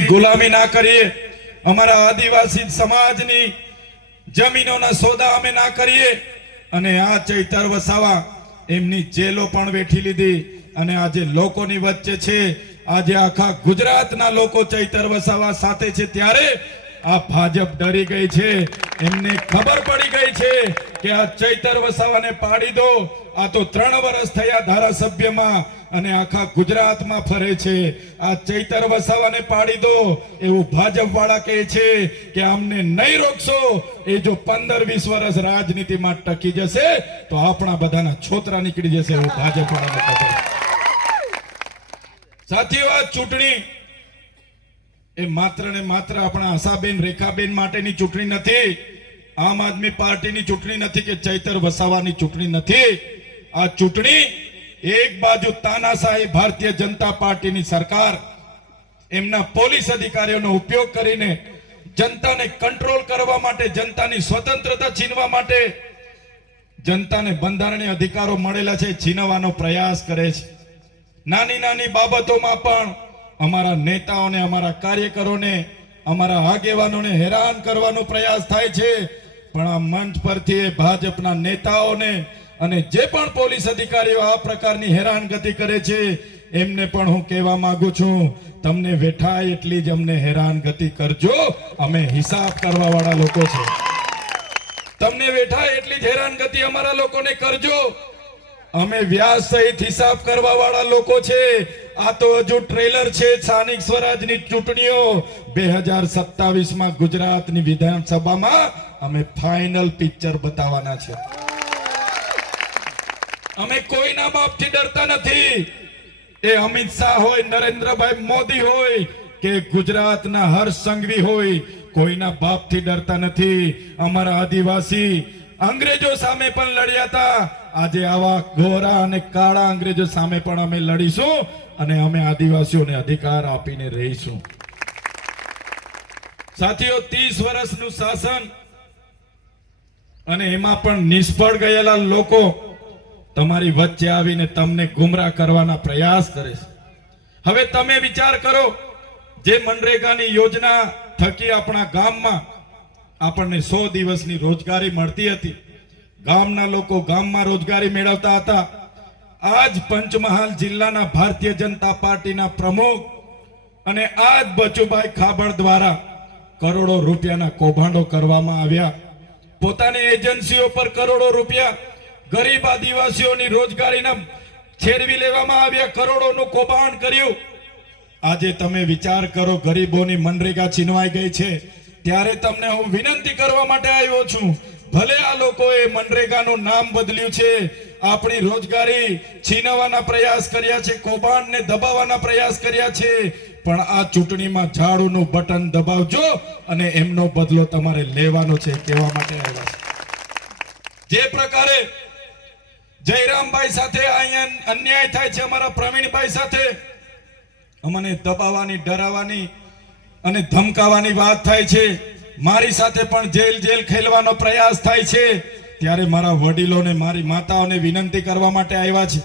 ગુલામી ના કરીએ, અમારા આદિવાસી સમાજની જમીનોના સોદા અમે ના કરીએ અને આ ચૈતર વસાવા એમની જેલો પણ વેઠી લીધી અને આજે લોકોની વચ્ચે છે। આજે આખા ગુજરાતના લોકો ચૈતર વસાવા સાથે છે ત્યારે આ ભાજપ ડરી ગઈ છે। એમને ખબર પડી ગઈ છે કે આ ચૈતર વસાવાને પાડી દો। આ તો 3 વર્ષ થયા ધારાસભ્યમાં અને આખા ગુજરાતમાં ફરે છે। આ ચૈતર વસાવાને પાડી દો એવું ભાજપ વાળા કહે છે કે અમને નહીં રોકશો। એ જો 15-20 વર્ષ રાજનીતિમાં ટકી જશે તો આપણા બધાના છોતરા નીકળી જશે એવું ભાજપ વાળાને કહે છે। સાથીઓ, આ ચૂંટણી એ માત્ર ને માત્ર આપણા આશાબેન રેખાબેન માટેની ચૂંટણી નથી, આમ આદમી પાર્ટીની ચૂંટણી નથી કે ચૈતર વસાવાની ચૂંટણી નથી। આ ચૂંટણી એક બાજુ તાનાશાહી ભારતીય જનતા પાર્ટીની સરકાર એમના પોલીસ અધિકારીઓનો ઉપયોગ કરીને જનતાને કંટ્રોલ કરવા માટે, જનતાની સ્વતંત્રતા છીનવા માટે, જનતાને બંધારણીય અધિકારો મળેલા છે છીનવાનો પ્રયાસ કરે છે। નાની નાની બાબતોમાં પણ અમારા નેતાઓને, અમારા કાર્યકરોને, અમારા આગેવાનોને હેરાન કરવાનો પ્રયાસ થાય છે। પણ આ મંચ પરથી ભાજપના નેતાઓને અને જે પણ પોલીસ અધિકારીઓ આ પ્રકારની હેરાનગતિ કરે છે એમને પણ હું કહેવા માંગુ છું, તમને વેઠાય એટલી જ અમને હેરાનગતિ કરજો, અમે હિસાબ કરવા વાળા લોકો છે। તમને વેઠાય એટલી જ હેરાનગતિ અમારા લોકોને કરજો, અમે વ્યાજ સહિત હિસાબ કરવા વાળા લોકો છે। આ તો હજુ ટ્રેલર છે। સ્થાનિક સ્વરાજની ચૂંટણીઓ 2027માં ગુજરાતની વિધાનસભામાં અમે ફાઇનલ પિક્ચર બતાવવાના છે। અમે કોઈના બાપથી ડરતા નથી। એ અમિત શાહ હોય, નરેન્દ્રભાઈ મોદી હોય કે ગુજરાતના હર્ષ સંઘવી હોય, કોઈના બાપથી ડરતા નથી। અમારા આદિવાસી અંગ્રેજો સામે પણ લડ્યા હતા, આજે આવા ગોરા અને કાળા અંગ્રેજો સામે પણ અમે લડીશું અને અમે આદિવાસીઓને અધિકાર આપીને રહીશું। સાથીઓ, 30 વર્ષનું શાસન અને એમાં પણ નિષ્ફળ ગયેલા લોકો તમારી વચ્ચે આવીને તમને ગુમરાહ કરવાના પ્રયાસ કરે છે। હવે તમે વિચાર કરો, જે મનરેગાની યોજના થકી આપણા ગામમાં આપણને 100 દિવસની રોજગારી મળતી હતી, ગામના લોકો ગામમાં રોજગારી મેળવતા હતા। આજ પંચમહાલ જિલ્લાના ભારતીય જનતા પાર્ટીના પ્રમુખ અને આજ બચુભાઈ ખાબડ દ્વારા કરોડો રૂપિયાના કૌભાંડો કરવામાં આવ્યા। પોતાની એજન્સીઓ પર કરોડો રૂપિયા ગરીબ આદિવાસીઓની રોજગારીના છેડવી લેવામાં આવ્યા, કરોડોનું કૌભાંડ કર્યું। આજે તમે વિચાર કરો, ગરીબોની મનરેગા છીનવાઈ ગઈ છે ત્યારે તમને હું વિનંતી કરવા માટે આવ્યો છું, ભલે આ લોકોએ મનરેગાનું નામ બદલ્યું છે, આપણી રોજગારી છીનવવાના પ્રયાસ કર્યા છે, કૌભાંડને દબાવવાના પ્રયાસ કર્યા છે, પણ આ ચૂંટણીમાં ઝાડુનું બટન દબાવજો અને એમનો બદલો તમારે લેવાનો છે કહેવા માટે આવ્યા છે। જે પ્રકારે જયરામભાઈ સાથે અહીંયા અન્યાય થાય છે, અમારા પ્રવીણભાઈ સાથે અમને દબાવવાની, ડરાવવાની અને ધમકાવવાની વાત થાય છે, મારી સાથે પણ જેલ ખેલવાનો પ્રયાસ થાય છે, ત્યારે મારા વડીલોને, મારી માતાઓને વિનંતી કરવા માટે આવ્યા છે।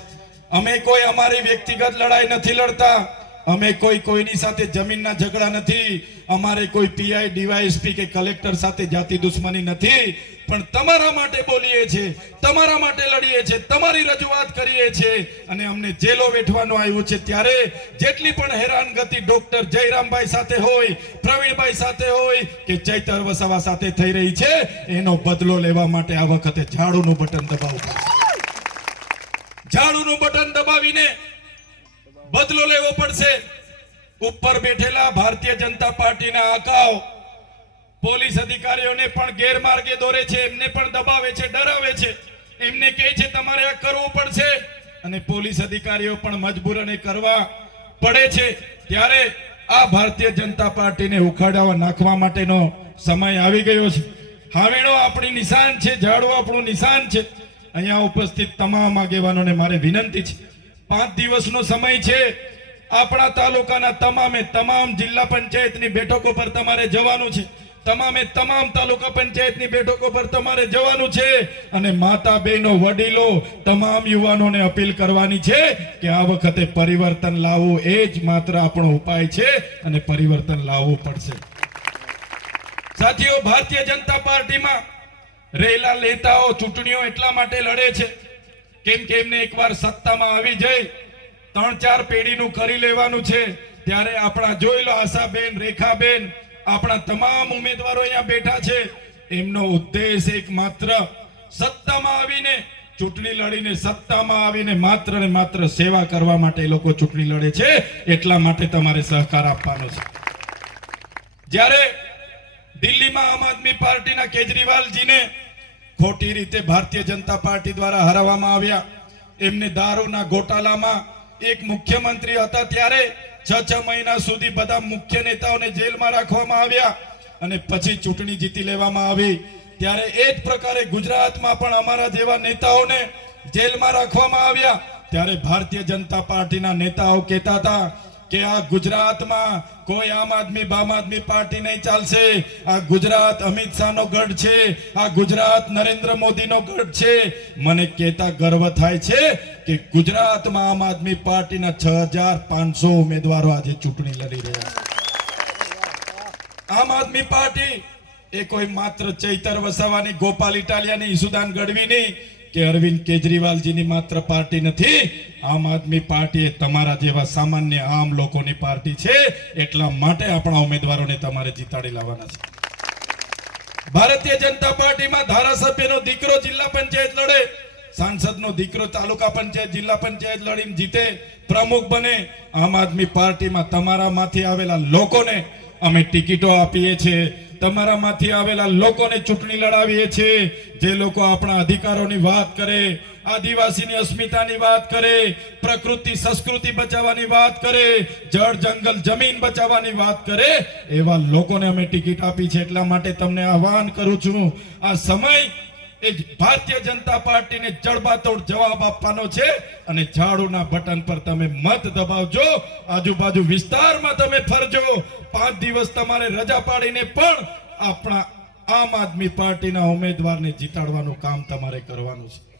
અમે કોઈ અમારી વ્યક્તિગત લડાઈ નથી લડતા, અમે કોઈની સાથે જમીનના ઝઘડા નથી, અમારે કોઈ પીઆઈ, ડીવાયએસપી કે કલેક્ટર સાથે જાતિ દુશ્મની નથી, પણ તમારા માટે બોલીએ છીએ, તમારા માટે લડીએ છીએ, તમારી રજૂઆત કરીએ છીએ અને અમને જેલો વેઠવાનું આવ્યું છે। ત્યારે જેટલી પણ હેરાનગતિ ડોક્ટર જયરામભાઈ સાથે હોય, પ્રવીણભાઈ સાથે હોય કે ચૈતર વસાવા સાથે થઈ રહી છે, એનો બદલો લેવા માટે આ વખતે ઝાડુનું બટન દબાવવું પડશે। ઝાડુનું બટન દબાવીને બદલો લેવો પડશે। ઉપર બેઠેલા ભારતીય જનતા પાર્ટીના આકાઓ પોલીસ અધિકારીઓને પણ ગેરમાર્ગે દોરે છે, એમને પણ દબાવે છે, ડરાવે છે, એમને કહે છે તમારે આ કરવું પડશે અને પોલીસ અધિકારીઓ પણ મજબૂરને કરવા પડે છે। ત્યારે આ ભારતીય જનતા પાર્ટીને ઉખાડવા નાખવા માટેનો સમય આવી ગયો છે। હાવેણો આપણી નિશાન છે, ઝાડુ આપણું નિશાન છે। અહીંયા ઉપસ્થિત તમામ આગેવાનોને મારે વિનંતી છે, 5 દિવસનો સમય છે। આપણા તાલુકાના તમામ જિલ્લા પંચાયતની બેઠકો પર તમારે જવાનું છે। તમામે તમામ તાલુકા પંચાયતની બેઠકો પર તમારે જવાનું છે અને માતા બહેનો વડીલો તમામ યુવાનોને અપીલ કરવાની છે કે આ વખતે પરિવર્તન લાવવું એ જ માત્ર આપણો ઉપાય છે અને પરિવર્તન લાવવું પડશે. સાથીઓ, ભારતીય જનતા પાર્ટીમાં રહેલા નેતાઓ ચૂંટણીઓ એટલા માટે લડે છે કેમ કે એમને એકવાર સત્તામાં આવી જઈ 3-4 પેઢીનું કરી લેવાનું છે. ત્યારે આપણા જોઈ લો, આશાબેન, રેખાબેન, આપણા તમામ ઉમેદવારો અહીંયા બેઠા છે. એમનો ઉદ્દેશ એક માત્ર સત્તામાં આવીને ચૂંટણી લડીને સત્તામાં આવીને માત્ર ને માત્ર સેવા કરવા માટે એ લોકો ચૂંટણી લડે છે. એટલા માટે તમારે સહકાર આપવાનો છે. જ્યારે દિલ્હીમાં આમ આદમી પાર્ટીના કેજરીવાલજીને ખોટી રીતે ભારતીય જનતા પાર્ટી દ્વારા હરાવવામાં આવ્યા, એમને દારૂના ગોટાળામાં એક મુખ્યમંત્રી હતા ત્યારે 6 મહિના સુધી બધા મુખ્ય નેતાઓને જેલમાં રાખવામાં આવ્યા અને પછી ચૂંટણી જીતી લેવામાં આવી. ત્યારે એ જ પ્રકારે ગુજરાતમાં પણ અમારા જેવા નેતાઓને જેલમાં રાખવામાં આવ્યા. ત્યારે ભારતીય જનતા પાર્ટીના નેતાઓ કહેતા હતા કે આ ગુજરાતમાં કોઈ આમ આદમી પાર્ટી નહીં ચાલશે. આ ગુજરાત અમિત શાહનો ગઢ છે, આ ગુજરાત નરેન્દ્ર મોદીનો ગઢ છે. મને કહેતા ગર્વ થાય છે કે ગુજરાતમાં આમ આદમી પાર્ટીના 6500 ઉમેદવારો આજે ચૂંટણી લડી રહ્યા છે. આમ આદમી પાર્ટી એ કોઈ માત્ર ચૈતર વસાવાની, ગોપાલ ઇટાલિયાની, ઈસુદાન ગઢવીની કે અરવિંદ કેજરીવાલજીની માત્ર પાર્ટી નથી. આમ આદમી પાર્ટી એ તમારા જેવા સામાન્ય આમ લોકોની પાર્ટી છે. એટલા માટે આપણા ઉમેદવારોને તમારે જીતાડી લાવવાના છે. ભારતીય જનતા પાર્ટીમાં ધારાસભ્યનો દીકરો જિલ્લા પંચાયત લડે, સાંસદનો દીકરો તાલુકા પંચાયત, જિલ્લા પંચાયત લડીને જીતે, પ્રમુખ બને. આમ આદમી પાર્ટીમાં તમારામાંથી આવેલા લોકોને અમે ટિકિટો આપીએ છીએ, તમારામાંથી આવેલા લોકોને ચૂંટણી લડાવીએ છીએ. જે લોકો આપણા અધિકારોની વાત કરે, આદિવાસીની અસ્મિતાની વાત કરે, પ્રકૃતિ સંસ્કૃતિ બચાવવાની વાત કરે, જળ જંગલ જમીન બચાવવાની વાત કરે, એવા લોકોને અમે ટિકિટ આપી છે. એટલા માટે તમને આહવાન કરું છું, આ સમય એ ભારતીય જનતા પાર્ટીને જડબાતોડ જવાબ આપવાનો છે અને ઝાડુના બટન પર તમે મત દબાવજો. આજુબાજુ વિસ્તારમાં તમે ફરજો. 5 દિવસ તમારે રજા પાડીને પણ આપણા આમ આદમી પાર્ટીના ઉમેદવારને જીતાડવાનું કામ તમારે કરવાનું છે.